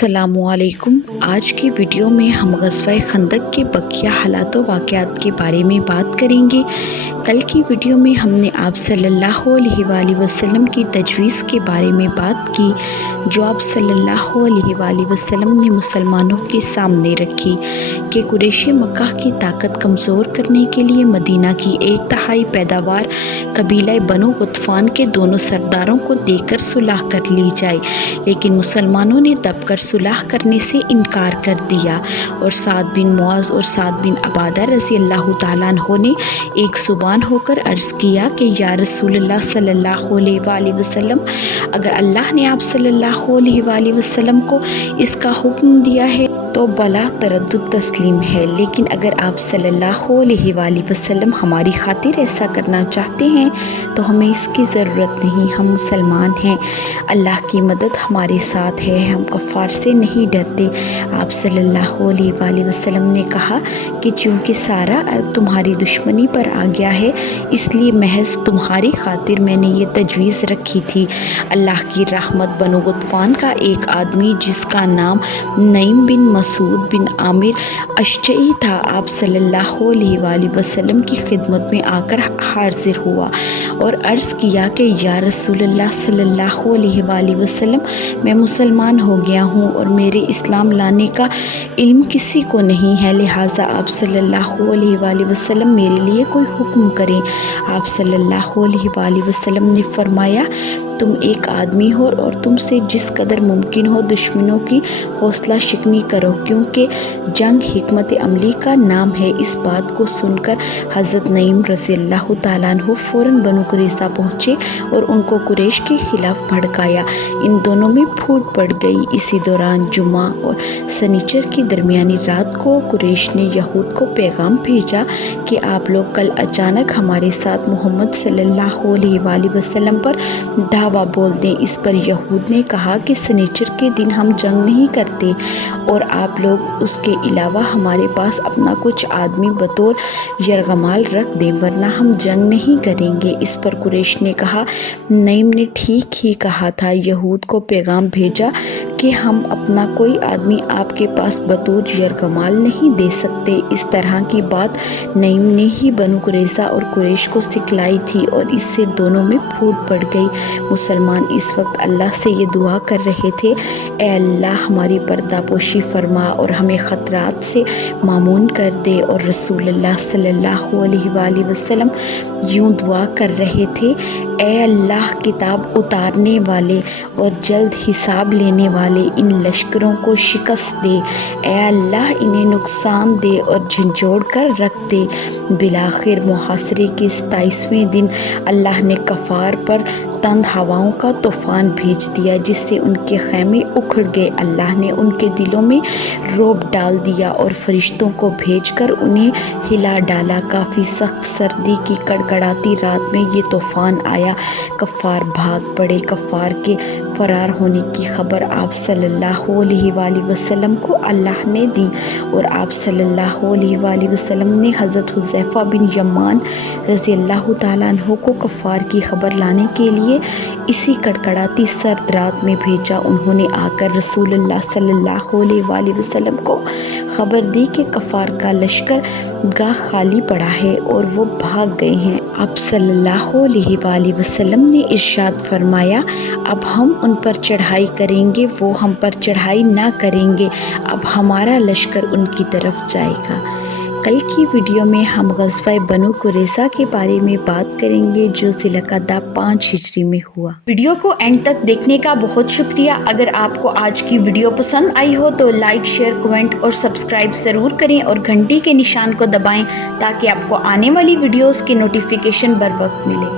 अस्सलाम वालेकुम। आज की वीडियो में हम ग़ज़वा खंदक के बकिया हालात व वाक़यात के बारे में बात करेंगे। कल की वीडियो में हमने आप सल्लल्लाहु अलैहि वसल्लम की तजवीज़ के बारे में बात की, जो आप सल्लल्लाहु अलैहि वसल्लम ने मुसलमानों के सामने रखी कि कुरैशी मक्का की ताकत कमज़ोर करने के लिए मदीना की 1/3 पैदावार कबीला बनु गतफ़ान के दोनों सरदारों को देकर सुलह कर ली जाए, लेकिन मुसलमानों ने दबकर सुलह करने से इनकार कर दिया और साद बिन मुआज़ और साद बिन अबादा रज़ी अल्लाह ताला अन्हो ने एक ज़ुबान होकर अर्ज़ किया कि या रसूलल्लाह सल्लल्लाहु अलैहि वसल्लम, अगर अल्लाह ने आप सल्लल्लाहु अलैहि वसल्लम को इसका हुक्म दिया है तो बला तरद्दुद तस्लीम है, लेकिन अगर आप सल्लल्लाहु अलैहि वसल्लम हमारी खातिर ऐसा करना चाहते हैं तो हमें इसकी ज़रूरत नहीं, हम मुसलमान हैं, अल्लाह की मदद हमारे साथ है, हम कफ़ार से नहीं डरते। आप सल्लल्लाहु अलैहि वसल्लम ने कहा कि चूँकि सारा अरब तुम्हारी दुश्मनी पर आ गया है, इसलिए महज तुम्हारी खातिर मैंने ये तजवीज़ रखी थी। अल्लाह की रहमत बनु गतफ़ान का एक आदमी जिसका नाम नईम बिन मसूद बिन आमिर अशजई था, आप सल्लल्लाहु अलैहि वसल्लम की खिदमत में आकर हाजिर हुआ और अर्ज़ किया कि या रसूलल्लाह सल्लल्लाहु अलैहि वसल्लम, मैं मुसलमान हो गया हूँ और मेरे इस्लाम लाने का इल्म किसी को नहीं है, लिहाजा आप सल्लल्लाहु अलैहि वसल्लम मेरे लिए कोई हुक्म करें। आप सल्लल्लाहु अलैहि वसल्लम ने फरमाया, तुम एक आदमी हो और तुमसे जिस कदर मुमकिन हो दुश्मनों की हौसला शिकनी करो, क्योंकि जंग हिकमत अमली का नाम है। इस बात को सुनकर हज़रत नईम रज़ी अल्लाह ताला अन्हु फ़ौरन बनु कुरैज़ा पहुँचे और उनको कुरैश के खिलाफ भड़काया। इन दोनों में फूट पड़ गई। इसी दौरान जुमा और सनीचर की दरमियानी रात को कुरैश ने यहूद को पैगाम भेजा कि आप लोग कल अचानक हमारे साथ मोहम्मद सल्लल्लाहु अलैहि वसल्लम पर धावा बोल दें। इस पर यहूद ने कहा कि सनीचर के दिन हम जंग नहीं करते और आप लोग उसके अलावा हमारे पास अपना कुछ आदमी बतौर यरगमाल रख दें, वरना हम जंग नहीं करेंगे। इस पर कुरैश ने कहा, नईम ने ठीक ही कहा था, यहूद को पैगाम भेजा कि हम अपना कोई आदमी आपके पास बतौर यरगमाल नहीं दे सकते। इस तरह की बात नईम ने ही बनु कुरैज़ा और कुरैश को सिखलाई थी और इससे दोनों में फूट पड़ गई। मुसलमान इस वक्त अल्लाह से ये दुआ कर रहे थे, ए अल्लाह हमारी पर्दापोशी फरमा और हमें ख़तरात से मामून कर दे। और रसूलुल्लाह सल्लल्लाहु अलैहि वसल्लम यूँ दुआ कर रहे थे, ए अल्लाह किताब उतारने वाले और जल्द हिसाब लेने वाले इन लश्करों को शिकस्त दे, ए अल्लाह इन्हें नुकसान दे और झंझोड़ कर रख दे। बिलाखिर मुहासरे के 27वें दिन अल्लाह ने कफ़ार पर तंद हवाओं का तूफ़ान भेज दिया, जिससे उनके खैमे उखड़ गए। अल्लाह ने उनके दिलों में रोब डाल दिया और फरिश्तों को भेजकर उन्हें हिला डाला। काफ़ी सख्त सर्दी की कड़कड़ाती रात में ये तूफ़ान आया। कफ़ार भाग पड़े। कफ़ार के फ़रार होने की खबर आप सल्लल्लाहु अलैहि वसल्लम को अल्लाह ने दी और आप सल्लल्लाहु अलैहि वसल्लम ने हज़रत हुज़ैफ़ा बिन यमान रज़ी अल्लाह ताला अन्हु को कफ़ार की खबर लाने के लिए इसी कड़कड़ाती सर्द रात में भेजा। उन्होंने आकर रसूलुल्लाह सल्लल्लाहु अलैहि वसल्लम को खबर दी कि कफ़ार का लश्कर गाह खाली पड़ा है और वो भाग गए हैं। आप सल्लल्लाहु अलैहि वसल्लम ने इरशाद फरमाया, अब हम उन पर चढ़ाई करेंगे, वो हम पर चढ़ाई ना करेंगे, अब हमारा लश्कर उनकी तरफ जाएगा। कल की वीडियो में हम ग़ज़वा बनु कुरैज़ा के बारे में बात करेंगे, जो ज़िलक़अदा 5 हिजरी में हुआ। वीडियो को एंड तक देखने का बहुत शुक्रिया। अगर आपको आज की वीडियो पसंद आई हो तो लाइक, शेयर, कमेंट और सब्सक्राइब ज़रूर करें और घंटी के निशान को दबाएं ताकि आपको आने वाली वीडियोस की नोटिफिकेशन बर वक्त मिले।